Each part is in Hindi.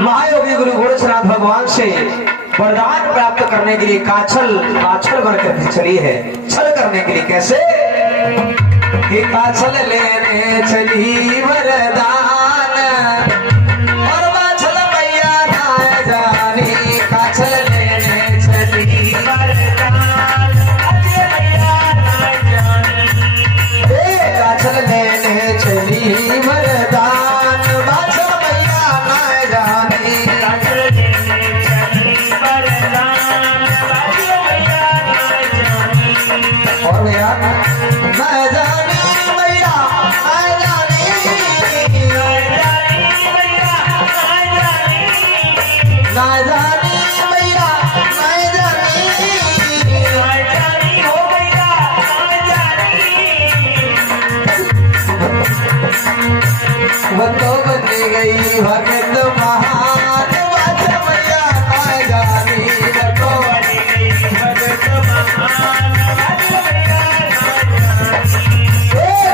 महायोगी गुरु गोरक्षनाथ भगवान से वरदान प्राप्त करने के लिए काछल बनकर चली है। छल करने के लिए कैसे कि काछल लेने चली वरदान और बाछल मैया ना जानी। काछल लेने चली वरदान काछल लेने चली वरदान बाछल मैया ना जानी। और भैया मैं जानी मैया मैं जानी ना जानी मैया मैं जानी हो भैया वो तो बन गई भगत महान बाछल मैया मैं जानी। वो तो बन गई भगत महान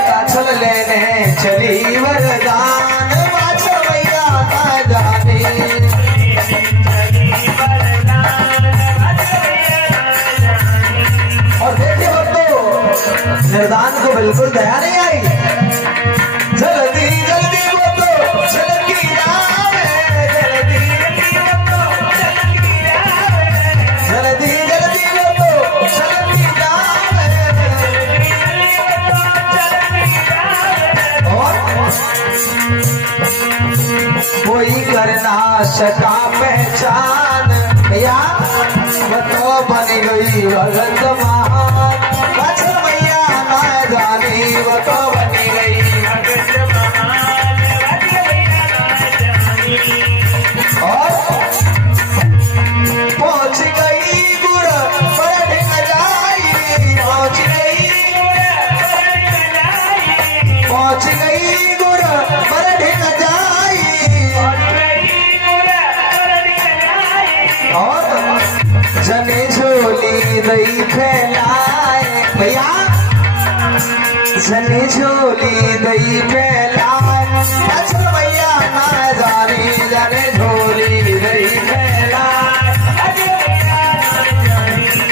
काछल लेने चली वरदान बाछल मैया ना जानी। और देखिए बच्चों निर्दान को बिल्कुल दया नहीं आई। जल्दी जल्दी वो तो छलकी जावे जल्दी जल्दी जल्दी वो तो छलकी जावे। कोई करना सका पहचान भैया वो तो बन गई भगत महान बाछल मैया ना जानी। वो तो बन गई भगत महान बाछल मैया ना जानी। और पहुंच गई गुर पर ढिंग जाई पहुंच गई गुर पर ढिंग जाई। और जने झोली दई फैलाए भैया जने झोली दई फैलाए बाछल मैया ना जानी। जने झोली दई फैलाए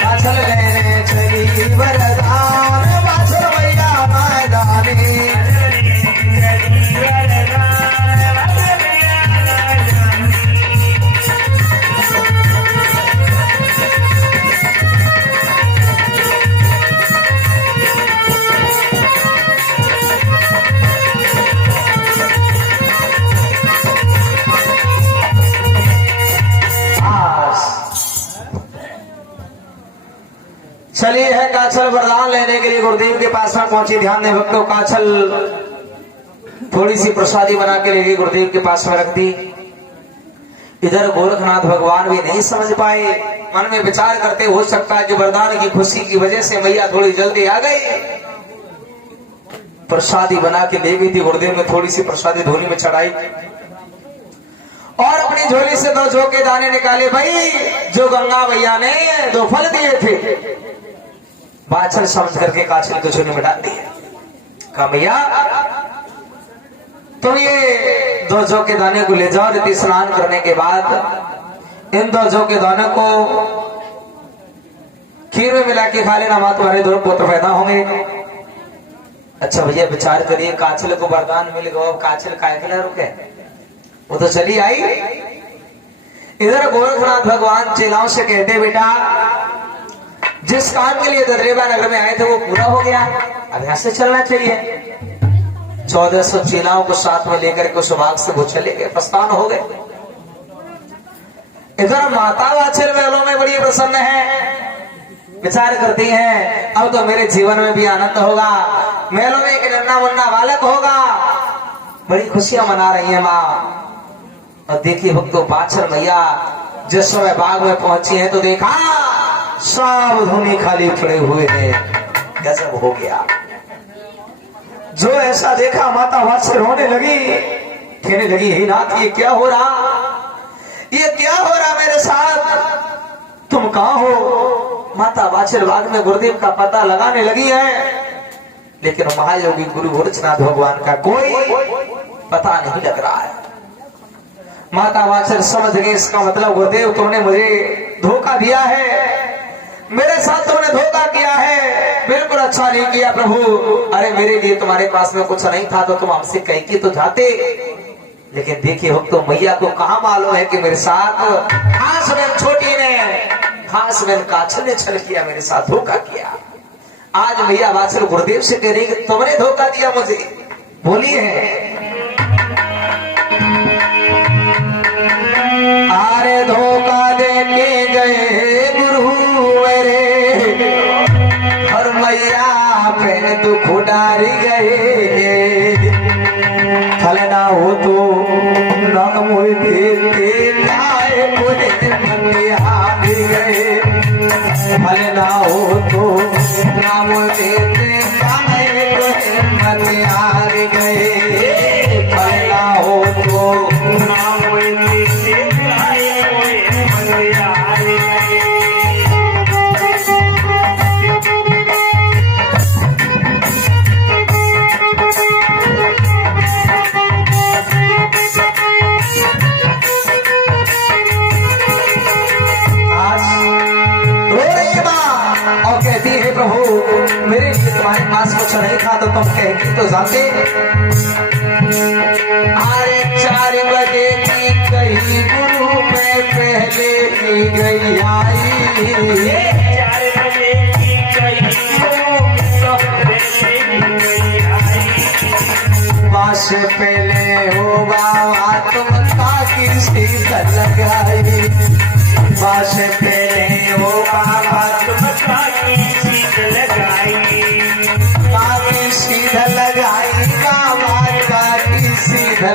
बाछल लेने चली वरदान बाछल मैया ना जानी। चलिए है काछल वरदान लेने के लिए गुरुदेव के पास में पहुंची। ध्यान दें भक्तों काछल थोड़ी सी प्रसादी बना के लेके गुरुदेव के पास में रख दी। इधर गोरखनाथ भगवान भी नहीं समझ पाए। मन में विचार करते हो सकता है कि वरदान की खुशी की वजह से मैया थोड़ी जल्दी आ गई। प्रसादी बना के ले गई थी। गुरुदेव ने थोड़ी सी प्रसादी धोनी में चढ़ाई और अपनी झोली से 2 जौ के दाने निकाले। भाई जो गंगा भैया ने 2 फल दिए थे बाछल समझ करके काछल को झोली में डाल दिया। कहा भैया तुम ये 2 जौ के दाने को ले जाओ। रीति स्नान करने के बाद इन 2 जौ के दाने को खीर में मिला के खा लेना मां तुम्हारे 2 पुत्र पैदा होंगे। अच्छा भैया विचार करिए काछल को वरदान मिल गया। अब काछल काय के लिए रुके वो तो चली आई। इधर गोरखनाथ भगवान चेलाओं से कहते बेटा जिस काम के लिए दर्रेबा नगर में आए थे वो पूरा हो गया। अब यहां से चलना चाहिए। 1400 चेलाओं को साथ में लेकर के उस भाग से वो चले गए। प्रस्थान हो गए। इधर माता वाछल महलों में बड़ी प्रसन्न है। विचार करती हैं अब तो मेरे जीवन में भी आनंद होगा। महलों में एक नन्ना मुन्ना बालक होगा। बड़ी खुशियां मना रही है माँ। और देखिए भक्तों बाछल मैया जिस समय बाग में पहुंची है तो देखा सब धुनी खाली पड़े हुए हैं। गजब हो गया। जो ऐसा देखा माता वाछल रोने लगी कहने लगी हे नाथ ये क्या हो रहा मेरे साथ। तुम कहां हो। माता वाछल बाग में गुरुदेव का पता लगाने लगी है। लेकिन महायोगी गुरु गोरक्षनाथ भगवान का कोई पता नहीं लग रहा है। माता वाचर समझ गए इसका मतलब गुरुदेव तुमने मुझे धोखा दिया है, मेरे साथ तुमने धोखा किया है, बिल्कुल अच्छा नहीं किया प्रभु। अरे मेरे लिए तुम्हारे पास में कुछ नहीं था तो तुम हमसे कह के तो जाते। लेकिन देखिए हो तो मैया को कहाँ मालूम है कि मेरे साथ खास बहन छोटी ने, खास बहन काछल ने छल किया, मेरे साथ धोखा किया। आज मैया वाचर गुरुदेव से कह रही कि तुमने धोखा दिया मुझे। बोलिए अरे धोखा दे के गए गुरु मेरे, और मैया पे दुख डारी गए। फलना हो तो नाम देते गाए मुझे हार गए। फलना हो तो नाम देते गाए मुझे हार गए। फलना हो तो नाम देते गाए मुझे हार गए। मेरे लिए तुम्हारे पास कुछ नहीं था तो तुम कहती तो जाते। अरे 4 बजे की कही गुरु मैं पहले ही गई आई। 4 बजे की कही गुरु पहले ही गई आई। बास पहले हो बाबा तुम ताकि सीधा लगाई। बास पहले हो बाबा तुम ताकि सीधा लगाई काकी सीधा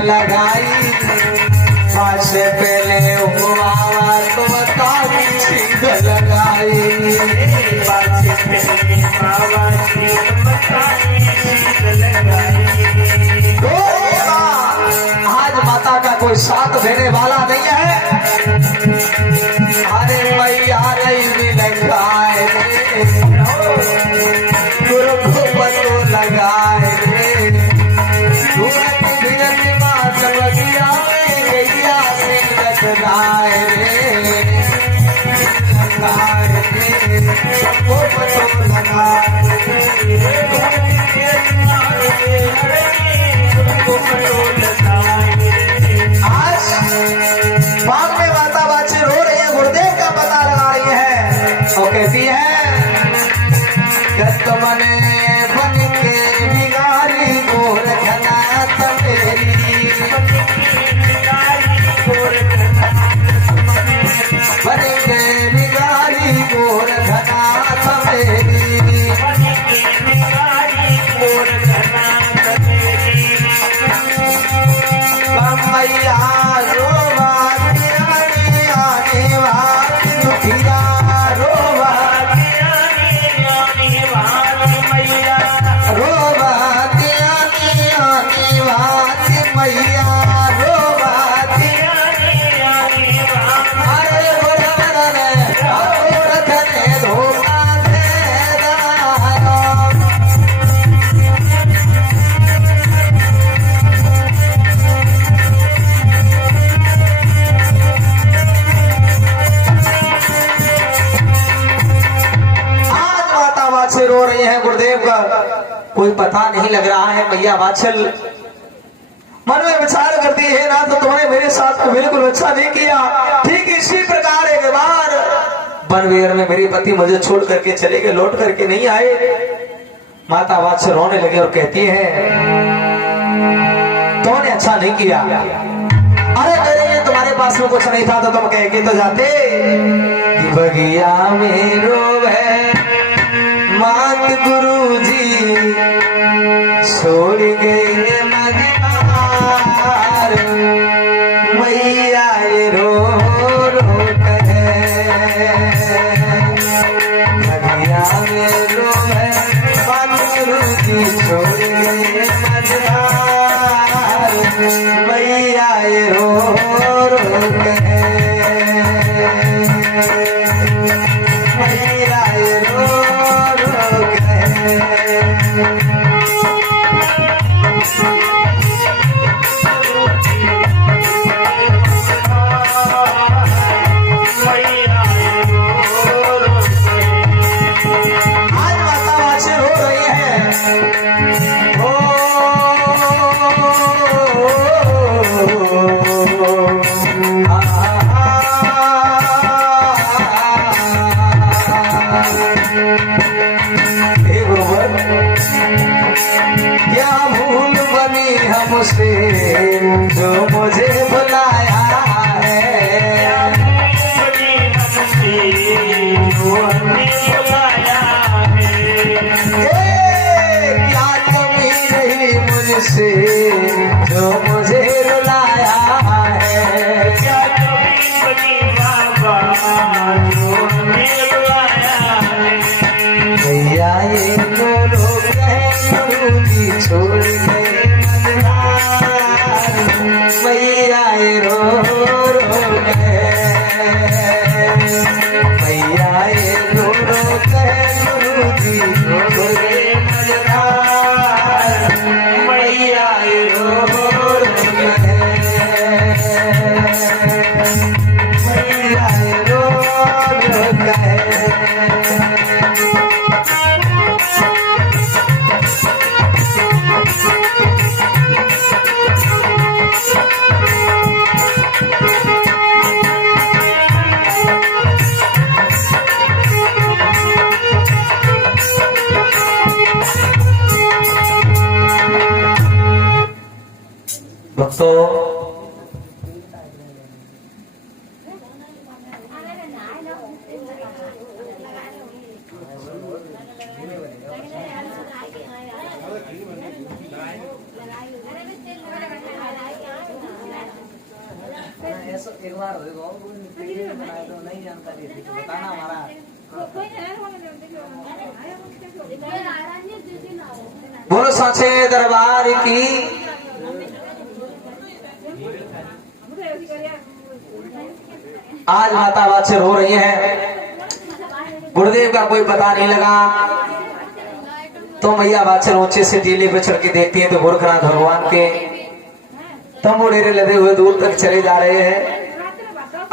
लगाई। पास पहले हुआ तुम काकी सीधा लगाई। पास पहले आज माता का कोई साथ देने वाला नहीं है। अरे मैया नहीं लगाए गुरु को पतो लगाए। सूरत बिरत मात बगिया गैया से लगाए वो पतो लगाए। आज बाग में माता बाची रो रही है, गुरुदेव का पता लगा रही है। वो कहती है तुमने बन के बिगाड़ी गोरखनाथ मेरी। बन के बिगाड़ी गोरखनाथ मेरी। मैया रोवा आने वाली दुखिया रोवा से रो रही है। गुरुदेव का कोई पता नहीं लग रहा है। मैया वात्सल मन में विचार करती है ना तो तुमने मेरे साथ को बिल्कुल अच्छा नहीं किया। ठीक इसी प्रकार एक बार बनवेर में मेरे पति मुझे छोड़ करके चले गए, लौट करके नहीं आए। माता वात्सल रोने लगे और कहती है तुमने अच्छा नहीं किया। अरे मेरे लिए तुम्हारे पास में कुछ नहीं था तो तुम कह के तो जाते। बगिया में रोवे मात गुरु जी छोड़ गए मगनार। मैया ये रो रो कहे बगिया में रोवे मात गुरु जी छोड़ गए मगनार। मैया ये रो रो कहे मैया ये रो रो कहे। नाम से जो मुझे बुलाया है, क्या कमी रही मुझसे जो मुझे रुलाया है, क्या कमी बनी बाबा जो हमें रुलाया है। भैया ये तो लोग गुरु जी छोड़ गए मझधार, भैया ये रो गए, भैया ये रो गए गुरु जी छोड़ गए मझधार, भैया ये रो गए, भैया ये रो गए। भक्तों, एक बार बनाए तो नहीं जानकारी थी तो बताना हमारा। बोलो साचे दरबार की। आज माता वात्सल हो रही है, गुरुदेव का कोई पता नहीं लगा, तो मैया वात्सल ऊंचे से टीले पे चढ़ के देखती है तो गोरखनाथ भगवान के तंबूरे लदे हुए दूर तक चले जा रहे हैं।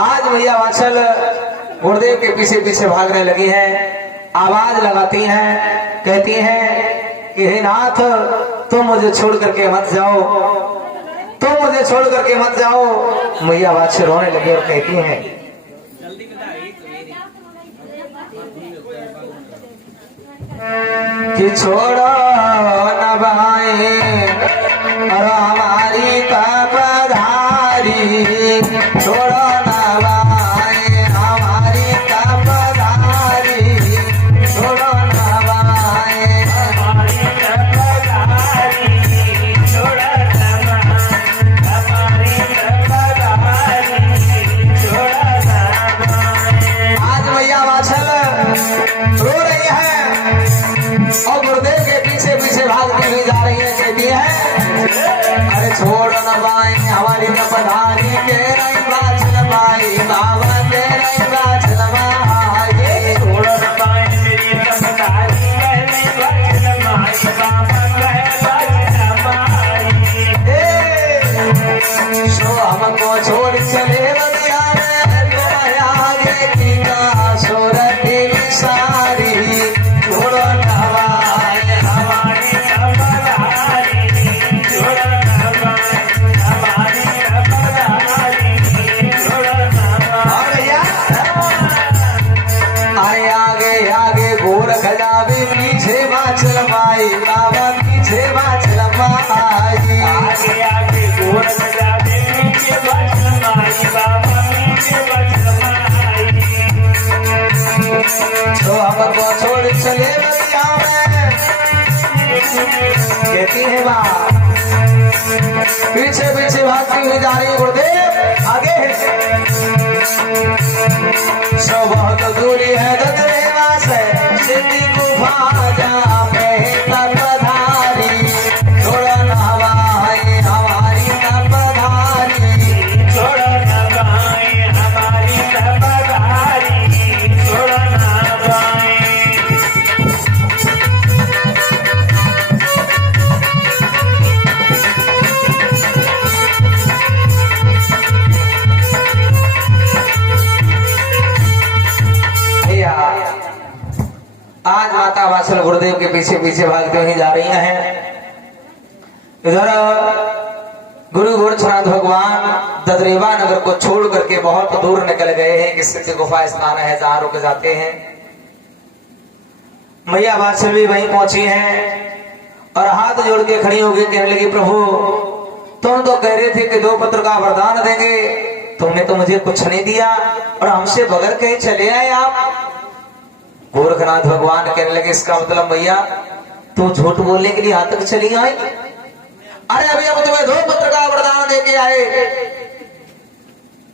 आज मैया वात्सल गुरुदेव के पीछे पीछे भागने लगी हैं, आवाज लगाती हैं, कहती हैं कि हे नाथ तुम मुझे छोड़ करके मत जाओ, तुम मुझे छोड़ करके मत जाओ। मैया वात्सल रोने लगी और कहती हैं कि छोड़ो न भाई और हमारी कपधारी, छोड़ो न भाई हमारी कपधारी, छोड़ो न भाई हमारी कपधारी, छोड़ो न हमारी कपधारी, छोड़ो न। आज मैया वात्सल रो रही है और गुरुदेव के पीछे पीछे भागती हुई जा रही है, कहती है अरे छोड़ न पाए हमारी कपधारी के नहीं वात्सल माई बाबा के नहीं वात्सल माई, छोड़ न पाए मेरी कपधारी के नहीं वात्सल माई बाबा के वात्सल माई। सो हमको छोड़ चले बलिया में तुम्हारे आगे की का सूरत सारी, छोड़ो पीछे वात्सल माई बाबा, पीछे वात्सल माई, आगे आगे गोर बजावे पीछे वात्सल माई बाबा, पीछे वात्सल माई। तो हमको छोड़ चले बलिया में, कहती है माँ, पीछे पीछे भागती हुई जा रही है गुरुदेव आगे। सो बहुत दूरी है ददरेवा से सिद्धि गुफा जा पे कपधारी, छोड़ो न भाई हमारी कपधारी, छोड़ो न भाई हमारी कपधारी, छोड़ो न भाई। आज माता वात्सल गुरुदेव के पीछे पीछे भागते हुए जा रही हैं। इधर गुरु गोरक्षनाथ भगवान ददरेवा नगर को छोड़ करके बहुत दूर निकल गए हैं कि सिद्ध गुफा स्थान है जहां रुक जाते हैं। मैया वात्सल भी वहीं पहुंची हैं और हाथ जोड़ के खड़ी होकर कहने लगी प्रभु तुम तो कह रहे थे कि 2 पुत्र का वरदान देंगे, तुमने तो मुझे कुछ नहीं दिया और हमसे बगैर कहीं चले आए आप। गोरखनाथ भगवान कहने लगे इसका मतलब भैया तू झूठ बोलने के लिए यहाँ तक चली आई? अरे अभी हम तुम्हें 2 पुत्र का वरदान देके आए।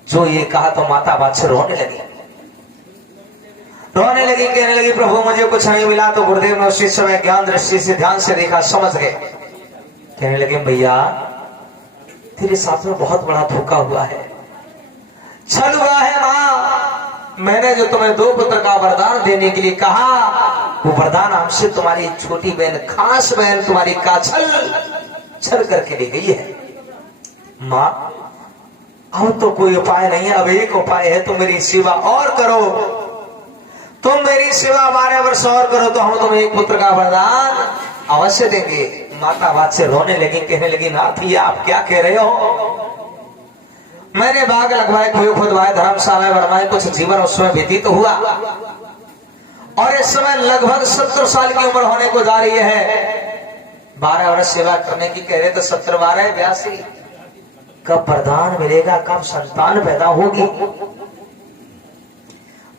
जो ये कहा तो माता बादशाह रोने लगी, कहने लगी प्रभु मुझे कुछ नहीं मिला। तो गुरुदेव ने उसी समय ज्ञान दृष्टि से ध्यान से देखा, समझ गए। कहने लगे भैया तेरे साथ में बहुत बड़ा धोखा हुआ है, छल हुआ है माँ। मैंने जो तुम्हें 2 पुत्र का वरदान देने के लिए कहा वो वरदान हमसे तुम्हारी छोटी बहन, खास बहन तुम्हारी काछल छल करके ले गई है। माँ अब तो कोई उपाय नहीं है, अब एक उपाय है, तुम मेरी सेवा और करो, तुम मेरी सेवा 12 वर्ष और करो तो हम तुम्हें 1 पुत्र का वरदान अवश्य देंगे। माता बात से रोने लगी, कहने लगी नाथ ये आप क्या कह रहे हो? मैंने बाग लगवाए, कुएं खुदवाए, धर्मशाला बनवाए, कुछ जीवन उसमें व्यतीत हुआ और इस समय लगभग 70 साल की उम्र होने को जा रही है। 12 वर्ष सेवा करने की कह रहे तो 70 12 82, कब वरदान मिलेगा, कब संतान पैदा होगी?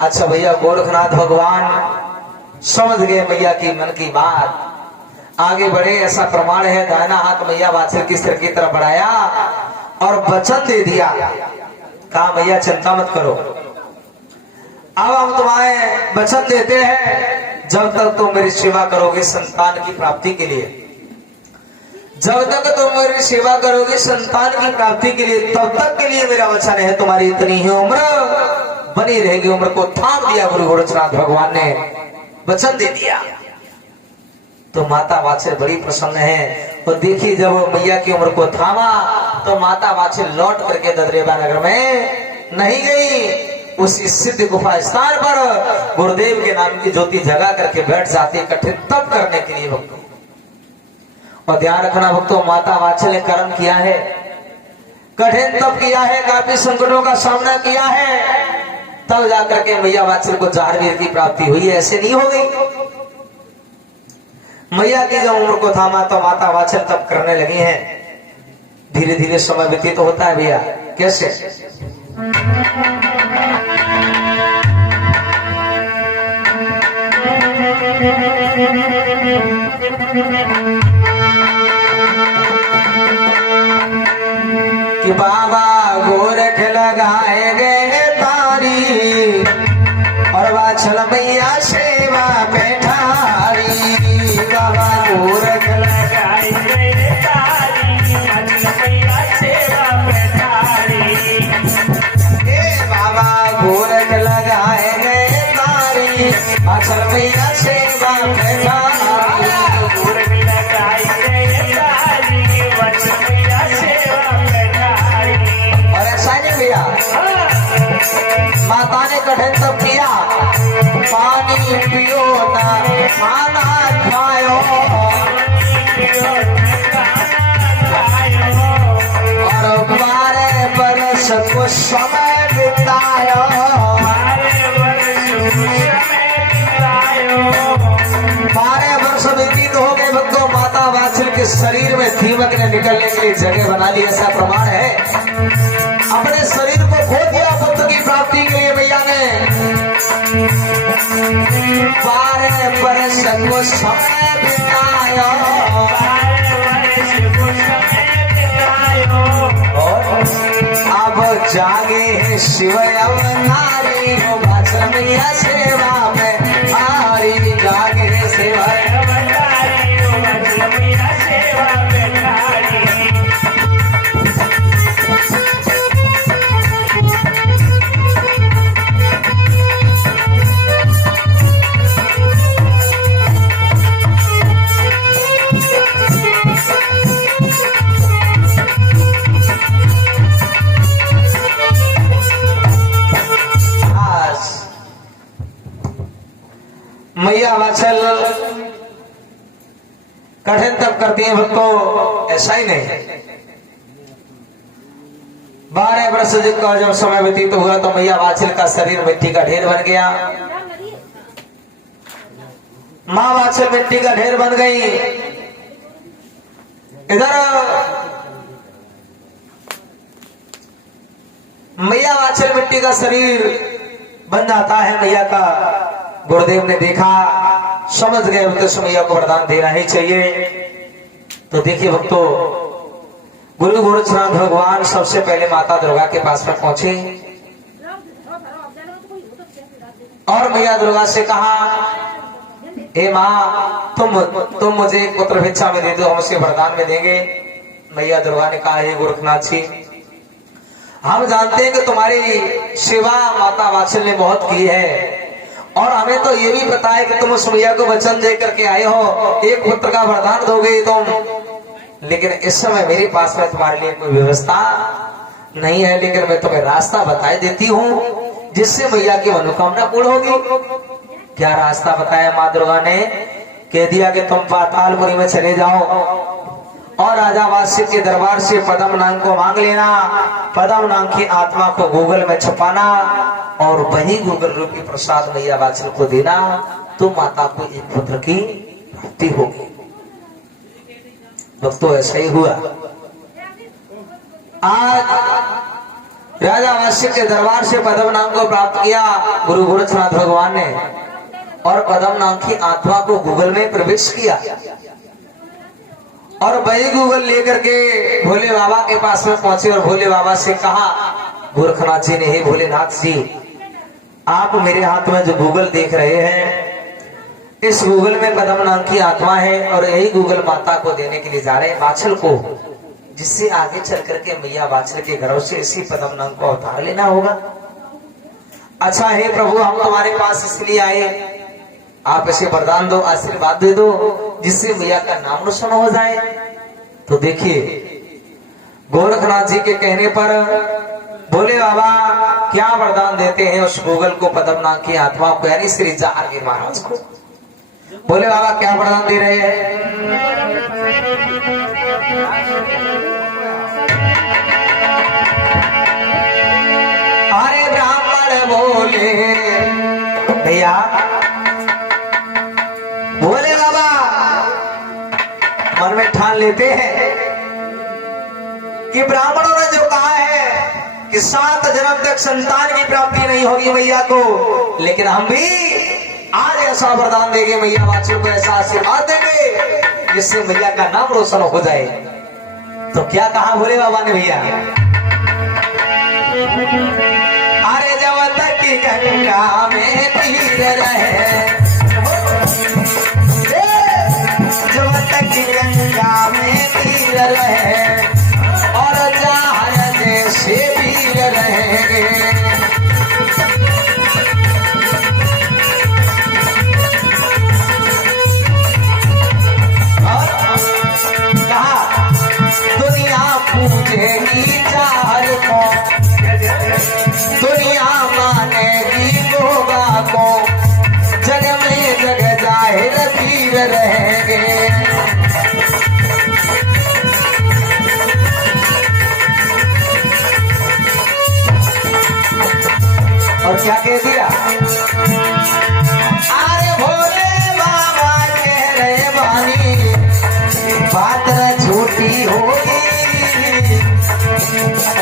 अच्छा भैया गोरखनाथ भगवान समझ गए मैया की मन की बात, आगे बढ़े। ऐसा प्रमाण है दाहिना हाथ मैया वात्सल की सिर की तरफ बढ़ाया और वचन दे दिया, कहा मैया चिंता मत करो, अब हम तुम्हें वचन देते हैं जब तक तुम मेरी सेवा करोगे संतान की प्राप्ति के लिए, जब तक तुम मेरी सेवा करोगे संतान की प्राप्ति के लिए, तब तक के लिए मेरा वचन है तुम्हारी इतनी ही उम्र बनी रहेगी। उम्र को थाम दिया गुरु गोरखनाथ भगवान ने, वचन दे दिया। तो माता वात्सल बड़ी प्रसन्न है और देखिए जब मैया की उम्र को थामा तो माता वात्सल लौट करके ददरेवा नगर में नहीं गई, उसी सिद्ध गुफा स्थान पर गुरुदेव के नाम की ज्योति जगा करके बैठ जाती कठिन तप करने के लिए भक्तों। और ध्यान रखना भक्तों, माता वात्सल ने कर्म किया है, कठिन तप किया है, काफी संकटों का सामना किया है, तब जाकर के मैया वात्सल को जाहरवीर की प्राप्ति हुई है, ऐसे नहीं हो गई। मैया की जब उम्र को थामा तो माता वात्सल तप करने लगी हैं। धीरे धीरे समय व्यतीत होता है भैया, कैसे? कि बाबा गोरख लगाए गए तारी और वात्सल मैया सेवा बैठारी, बाबा गोरख लगाए गए तारी वात्सल मैया सेवा बैठारी, बाबा गोरख लगाए गए तारी वात्सल मैया सेवा बैठारी, गोरख लगाए गए तारी वात्सल मैया सेवा बैठारी। और ऐसा नहीं भैया, माता ने कठिन तप किया, पानी पियो ना खाना खायो और 12 बरस को समय बितायो, 12 वर्ष व्यतीत हो गए भक्तों। माता वात्सल के शरीर में दीमक ने निकलने के लिए जगह बना ली, ऐसा प्रमाण है। अपने शरीर को खो दिया पुत्र की प्राप्ति के लिए मैया ने। 12 वर्ष को समय बिताया और अब जागे शिव अवतारी हो, वात्सल मैया सेवा में आरी, जागे शिव अवतारी हो, वात्सल मैया सेवा में आरी। मैया वात्सल कठिन तप करती हैं भक्तों, ऐसा ही नहीं। 12 वर्ष का जब समय व्यतीत हुआ तो मैया वात्सल का शरीर मिट्टी का ढेर बन गया, माँ वात्सल मिट्टी का ढेर बन गई। इधर मैया वाचल मिट्टी का शरीर बन जाता है। मैया का गुरुदेव ने देखा, समझ गए उत्कृष्ट मैया को वरदान देना ही चाहिए। तो देखिए भक्तों, गुरु गोरक्षनाथ भगवान सबसे पहले माता दुर्गा के पास में पहुंचे और मैया दुर्गा से कहा, हे माँ, तुम मुझे पुत्र भिक्षा में दे दो, हम उसके वरदान में देंगे। मैया दुर्गा ने कहा, हे गोरखनाथ जी, हम जानते हैं कि तुम्हारी सेवा माता वात्सल ने बहुत की है और हमें तो ये भी पता है कि तुम उस मैया को वचन दे करके आए हो, एक पुत्र का वरदान दोगे तुम। लेकिन इस समय मेरे पास में तुम्हारे लिए कोई व्यवस्था नहीं है, लेकिन मैं तुम्हें रास्ता बता देती हूँ जिससे मैया की मनोकामना पूर्ण होगी। क्या रास्ता बताया माँ दुर्गा ने? कह दिया कि तुम पातालपुरी में चले जाओ और राजा वासिक के दरबार से पद्म नाम को मांग लेना। पद्म नाम की आत्मा को गूगल में छुपाना और वही गूगल रूपी प्रसाद मैया वाचल को देना, तो माता को एक पुत्र की प्राप्ति होगी। दोस्तों, ऐसा ही हुआ। आज राजा वासिक के दरबार से पद्म नाम को प्राप्त किया गुरु गोरक्षनाथ भगवान ने और पद्म नाम की आत्मा को गूगल में प्रवेश किया और वही गूगल लेकर के भोले बाबा के पास में पहुंचे और भोले बाबा से कहा, गोरखनाथ जी ने, हे भोलेनाथ जी, आप मेरे हाथ में जो गूगल देख रहे हैं, इस गूगल में पद्म नाम की आत्मा है और यही गूगल माता को देने के लिए जा रहे हैं वात्सल को, जिससे आगे चल करके मैया वात्सल के गर्भ से इसी पद्म नाम को अवतार लेना होगा। अच्छा हे प्रभु, हम तुम्हारे पास इसलिए आए, आप इसे वरदान दो, आशीर्वाद दे दो, जिससे मैया का नाम रोशन हो जाए। तो देखिए, गोरखनाथ जी के कहने पर भोले बाबा क्या वरदान देते हैं उस गूगल को, पद्म नाम की आत्मा को, यानी श्री जहांगीर महाराज को। भोले बाबा क्या वरदान दे रहे हैं? अरे ब्राह्मण बोले, भैया भोले बाबा मन में ठान लेते हैं कि ब्राह्मणों ने जो कहा है कि 7 जन्म तक संतान की प्राप्ति नहीं होगी मैया को, लेकिन हम भी आज ऐसा वरदान देंगे, मैया वाचियों को ऐसा आशीर्वाद देंगे जिससे मैया का नाम रोशन हो जाए। तो क्या कहा भोले बाबा ने भैया? अरे जब तक गंगा में तीर रहे, जब तक गंगा में तीर रहे और जहाज जैसे वीर रहेंगे, कहा दुनिया पूजेगी चाहर को, दुनिया मानेगी गोगा को, जग में जग जाहिर तीर रहेंगे। और क्या कह दिया? अरे भोले बाबा कह रहे बानी, बात न झूठी होगी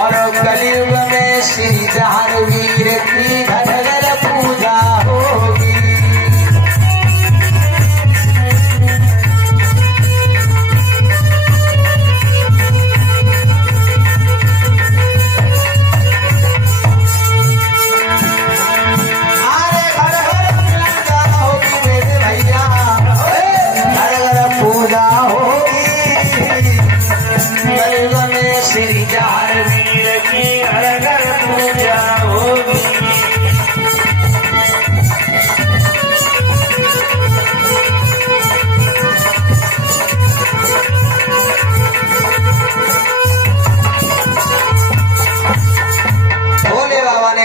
और कलयुग में श्री जहांगीर की घर घर पूजा होगी।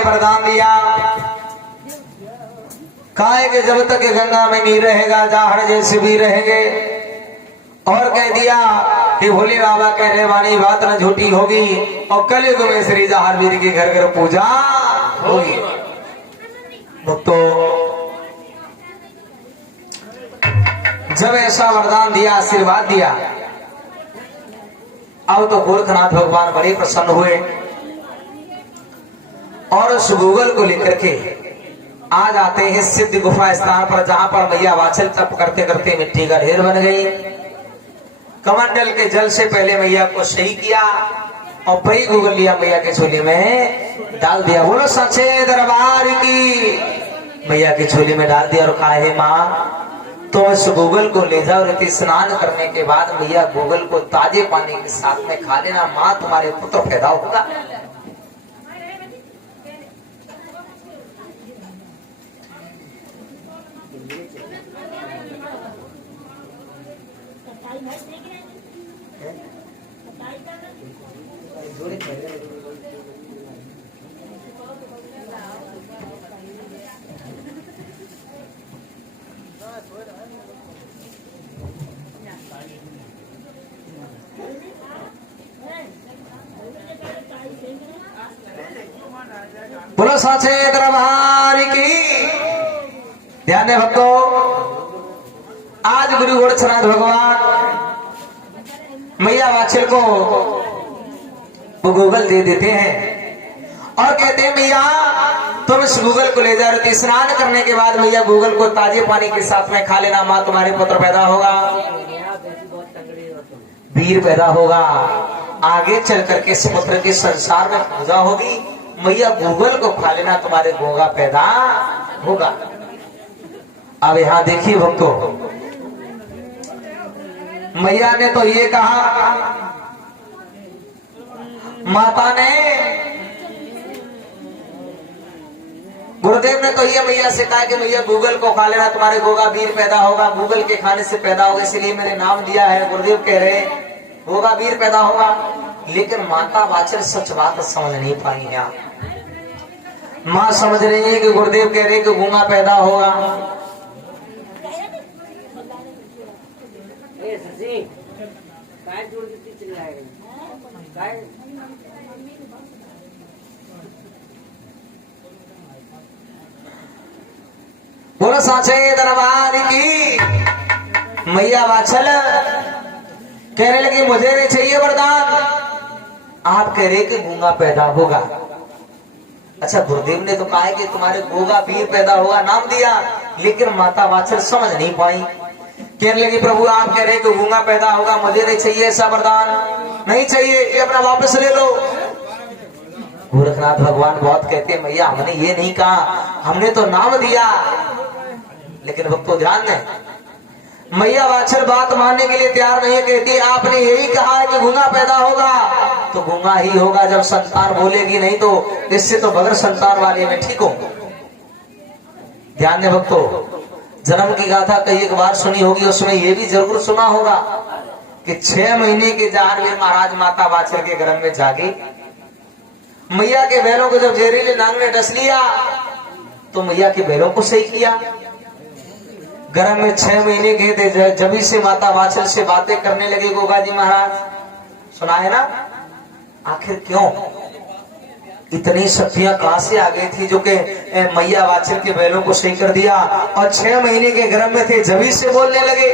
वरदान दिया, कहा कि जब तक गंगा में नहीं रहेगा जहाज जैसे भी रहेंगे, और कह दिया कि भोले बाबा कह रहे वाली बात न झूठी होगी और कलयुग में श्री जहांगीर की घर घर पूजा होगी। तो जब ऐसा वरदान दिया, आशीर्वाद दिया, अब तो गोरखनाथ भगवान बड़े प्रसन्न हुए और उस गूगल को लेकर के आज आते हैं सिद्ध गुफा स्थान पर, जहां पर मैया वाचल तप करते करते मिट्टी का ढेर बन गई। कमंडल के जल से पहले मैया को सही किया और वही गूगल लिया मैया के झोली में डाल दिया। बोलो सच्चे दरबार की। मैया के झोली में डाल दिया और कहा है माँ तो उस गूगल को ले जाओ, रीति स्नान करने के बाद मैया गूगल को ताजे पानी के साथ में खा लेना, माँ तुम्हारे पुत्र पैदा होगा। बोलो साचे दरबार की। ध्यान दे भक्तों, आज गुरु गोरक्षनाथ भगवान मैया वाचल को वो गूगल दे देते हैं और कहते हैं मैया तुम इस गूगल को ले जाओ, स्नान करने के बाद मैया गूगल को ताजे पानी के साथ में खा लेना, माँ तुम्हारे पुत्र पैदा होगा, वीर पैदा होगा। आगे चल करके इस पुत्र के संसार में पूजा होगी, मैया गूगल को खा लेना, तुम्हारे गोगा पैदा होगा। अब यहां देखिए भक्तों, मैया ने तो ये कहा, माता ने गुरुदेव ने तो ये मैया से कहा कि मैया गूगल को खा लेना, तुम्हारे गोगा वीर पैदा होगा, गूगल के खाने से पैदा होगा, इसलिए मैंने नाम दिया है। गुरुदेव कह रहे गोगा वीर पैदा होगा, लेकिन माता वाचल सच बात समझ नहीं पाई है। माँ समझ रही है कि गुरुदेव कह रहे कि गूंगा पैदा होगा। बोलो साचे दरबार की। मैया वाचल कहने लगी मुझे नहीं चाहिए वरदान, आप कह रहे कि गूंगा पैदा होगा। अच्छा, गुरुदेव ने तो कहा है कि तुम्हारे गोगा वीर पैदा होगा, नाम दिया, लेकिन माता वाचल समझ नहीं पाई। कहने लगी प्रभु आप कह रहे कि गूंगा पैदा होगा, मुझे नहीं चाहिए ऐसा वरदान, नहीं चाहिए, ये अपना वापस ले लो। गोरखनाथ भगवान बहुत कहते हैं मैया हमने ये नहीं कहा, हमने तो नाम दिया। लेकिन भक्तों ध्यान दें, मैया वाचल बात मानने के लिए तैयार नहीं है, कहती आपने यही कहा है कि गूंगा पैदा होगा तो गूंगा ही होगा, जब संतान बोलेगी, नहीं तो इससे तो बगैर संतान वाले में ठीक हो। ध्यान दें भक्तों, जन्म की गाथा कई एक बार सुनी होगी, उसमें यह भी जरूर सुना होगा कि 6 महीने के जहांगीर महाराज माता वाचल के गर्भ में जागी। मैया के बैलों को जब जहरीले नाग ने डस लिया तो मैया के बैलों को सही किया। गर्भ में 6 महीने के थे, जब से माता वाचल से बातें करने लगे गोगा जी महाराज, सुना है ना। आखिर क्यों इतनी शक्तियां कहां से आ गई थी जो कि मैया वाचल के बैलों को सही कर दिया, और 6 महीने के गर्भ में थे जब से बोलने लगे।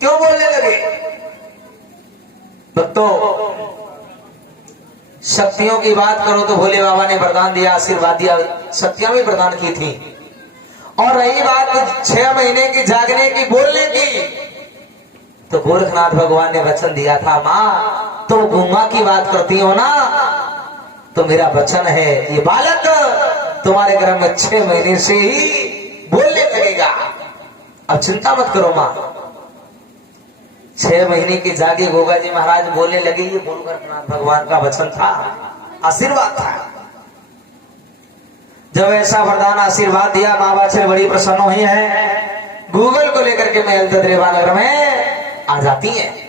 क्यों बोलने लगे भक्तों? शक्तियों की बात करो तो भोले बाबा ने वरदान दिया, आशीर्वाद दिया, शक्तियां भी प्रदान की थी। और रही बात 6 महीने की जागने की, बोलने की, तो गोरखनाथ भगवान ने वचन दिया था माँ तुम गूंगा की बात करती हो ना, तो मेरा वचन है ये बालक तुम्हारे गर्भ में 6 महीने से ही बोलने लगेगा। अब चिंता मत करो माँ। 6 महीने की जागे गोगा जी महाराज बोलने लगे, ये गोरखनाथ भगवान का वचन था, आशीर्वाद था। जब ऐसा वरदान आशीर्वाद दिया, माँ वाचल बड़ी प्रसन्न हुई है, गूगल को लेकर के महल ददरेवा नगर में आ जाती है।